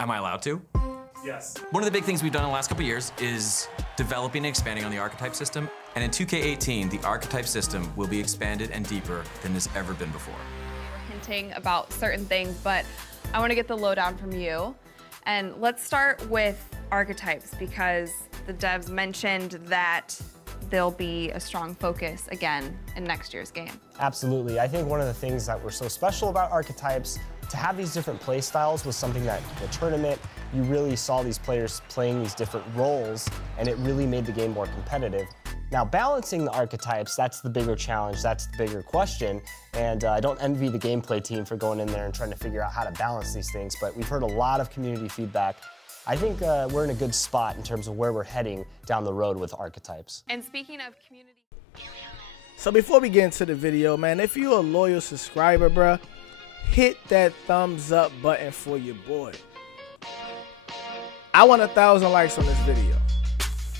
Am I allowed to? Yes. One of the big things we've done in the last couple of years is developing and expanding on the archetype system. And in 2K18, the archetype system will be expanded and deeper than it's ever been before. We were hinting about certain things, but I want to get the lowdown from you. And let's start with archetypes, because the devs mentioned that there'll be a strong focus again in next year's game. Absolutely. I think one of the things that were so special about archetypes, to have these different play styles was something that the tournament, you really saw these players playing these different roles, and it really made the game more competitive. Now, balancing the archetypes, that's the bigger challenge, that's the bigger question, and I don't envy the gameplay team for going in there and trying to figure out how to balance these things, but we've heard a lot of community feedback. I think we're in a good spot in terms of where we're heading down the road with archetypes. And speaking of community... So before we get into the video, man, if you're a loyal subscriber, bruh, hit that thumbs up button for your boy. I want 1,000 likes on this video.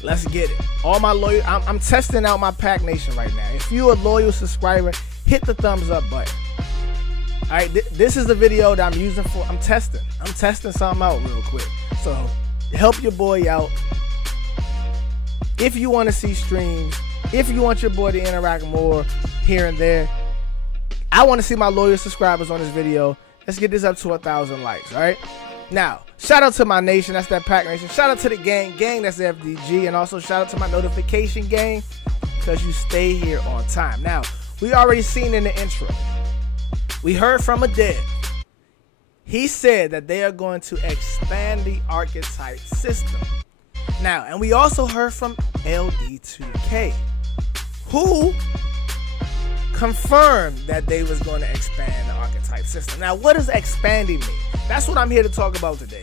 Let's get it. All my loyal, I'm testing out my Pack Nation right now. If you're a loyal subscriber, hit the thumbs up button. All right, this is the video that I'm using for, I'm testing something out real quick. So help your boy out. If you want to see streams, if you want your boy to interact more here and there, I want to see my loyal subscribers on this video. Let's get this up to 1,000 likes, all right? Now, shout out to my nation, that's that Pack Nation. Shout out to the gang, that's the FDG, and also shout out to my notification gang, because you stay here on time. Now, we already seen in the intro, we heard from a dev. He said that they are going to expand the archetype system. Now, and we also heard from LD2K, who confirmed that they was going to expand the archetype system. Now, what does expanding mean? That's what I'm here to talk about today.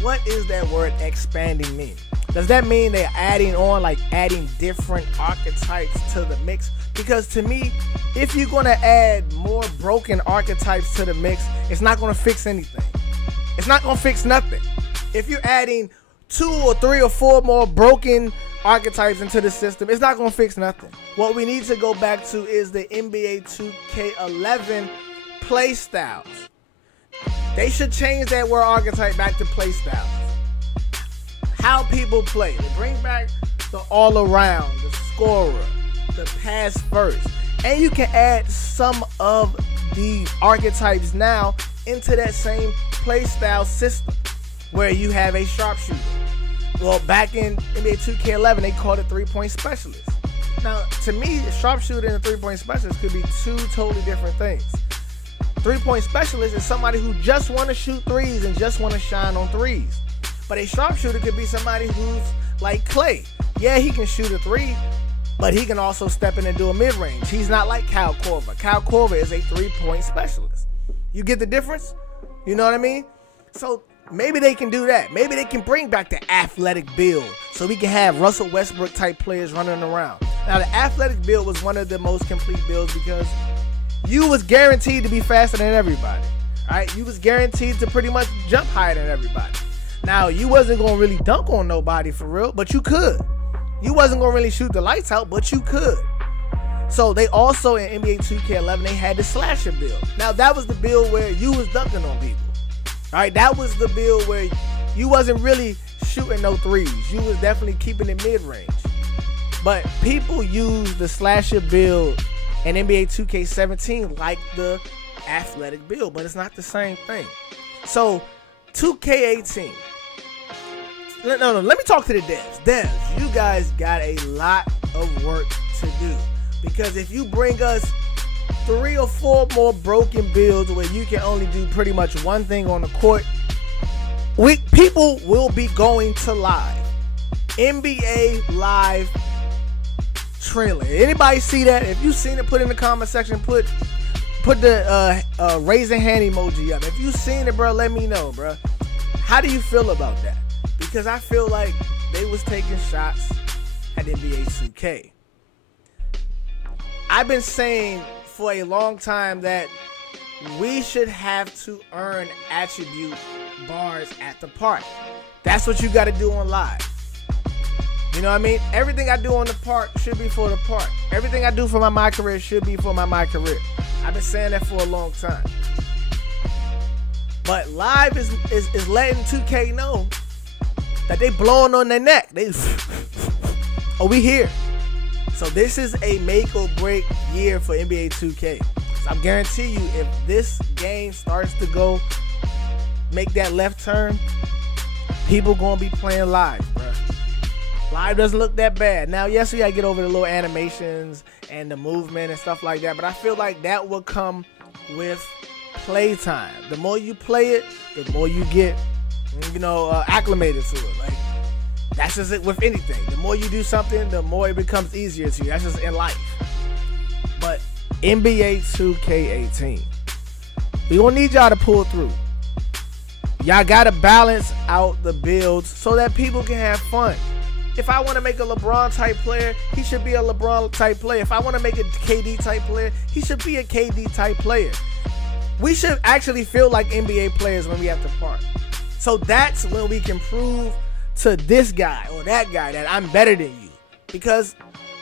What is that word expanding mean? Does that mean they're adding on, like adding different archetypes to the mix? Because to me, if you're going to add more broken archetypes to the mix, it's not going to fix anything. It's not going to fix nothing. If you're adding 2 or 3 or 4 more broken archetypes into the system, it's not going to fix nothing. What we need to go back to is the NBA 2K11 play styles. They should change that word archetype back to play styles. How people play. They bring back the all around, the scorer, the pass first. And you can add some of the archetypes now into that same play style system where you have a sharpshooter. Well, back in NBA 2K11, they called it 3-point specialist. Now, to me, a sharpshooter and a 3-point specialist could be 2 totally different things. 3-point specialist is somebody who just want to shoot threes and just want to shine on threes. But a sharpshooter could be somebody who's like Clay. Yeah, he can shoot a 3, but he can also step in and do a mid-range. He's not like Kyle Korver. Kyle Korver is a 3-point specialist. You get the difference? You know what I mean? So maybe they can do that. Maybe they can bring back the athletic build so we can have Russell Westbrook type players running around. Now, the athletic build was one of the most complete builds because you was guaranteed to be faster than everybody. All right? You was guaranteed to pretty much jump higher than everybody. Now, you wasn't going to really dunk on nobody for real, but you could. You wasn't going to really shoot the lights out, but you could. So they also, in NBA 2K11, they had the slasher build. Now, that was the build where you was dunking on people. All right, that was the build where you wasn't really shooting no threes. You was definitely keeping it mid-range. But people use the slasher build in NBA 2K17 like the athletic build, but it's not the same thing. So 2K18. No, let me talk to the devs. Devs, you guys got a lot of work to do. Because if you bring us 3 or 4 more broken builds where you can only do pretty much one thing on the court, people will be going to live. NBA live trailer. Anybody see that? If you seen it, put in the comment section. Put the raising hand emoji up. If you seen it, bro, let me know, bro. How do you feel about that? Because I feel like they was taking shots at NBA 2K. I've been saying for a long time that we should have to earn attribute bars at the park. That's what you got to do on live. You know what I mean? Everything I do on the park should be for the park. Everything I do for my career should be for my career. I've been saying that for a long time. But live is letting 2K know that they blowing on their neck. Oh, we here. So this is a make or break year for NBA 2K. So I guarantee you, if this game starts to go make that left turn, people gonna be playing live, bro. Live doesn't look that bad. Now, yes, we gotta get over the little animations and the movement and stuff like that, but I feel like that will come with playtime. The more you play it, the more you get, you know, acclimated to it. Like, that's just it with anything. The more you do something, the more it becomes easier to you. That's just in life. But NBA 2K18, we gonna need y'all to pull through. Y'all gotta balance out the builds so that people can have fun. If I want to make a LeBron type player, he should be a LeBron type player. If I want to make a KD type player, he should be a KD type player. We should actually feel like NBA players when we have to park. So that's when we can prove to this guy or that guy that I'm better than you, because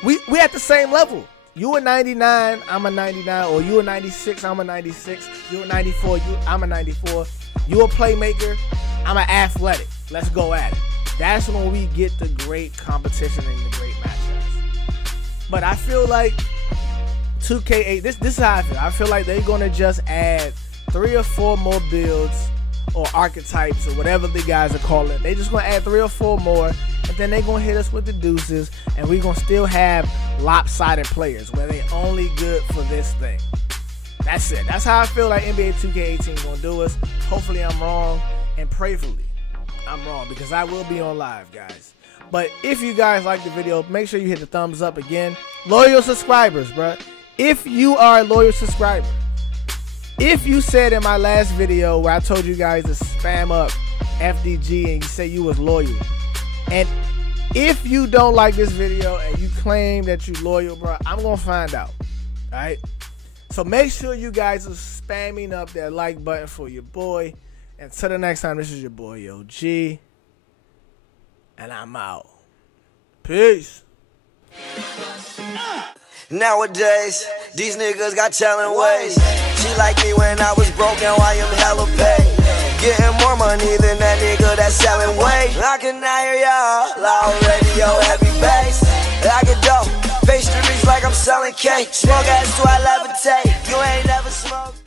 we at the same level. You a 99, I'm a 99, or you a 96, I'm a 96. You a 94, I'm a 94. You a playmaker, I'm an athletic. Let's go at it. That's when we get the great competition and the great matchups. But I feel like 2K8, this is how I feel. I feel like they're going to just add 3 or 4 more builds or archetypes or whatever the guys are calling it. They just going to add 3 or 4 more, and then they're going to hit us with the deuces, and we're going to still have lopsided players where they only good for this thing. That's it. That's how I feel like NBA 2K18 is going to do us. Hopefully I'm wrong, and prayerfully I'm wrong, because I will be on live, guys. But if you guys like the video, make sure you hit the thumbs up again. Loyal subscribers, bro. If you are a loyal subscriber, if you said in my last video where I told you guys to spam up FDG and you say you was loyal, and if you don't like this video and you claim that you loyal, bro, I'm gonna find out. All right. So make sure you guys are spamming up that like button for your boy. Until the next time, this is your boy OG, and I'm out. Peace. Nowadays, these niggas got telling ways. She like me when I was broke, now I am hella paid. Getting more money than that nigga that's selling weight. I can hear y'all, loud radio, heavy bass. I get dope, face the reach like I'm selling cake. Smoke ass till I levitate, you ain't never smoked.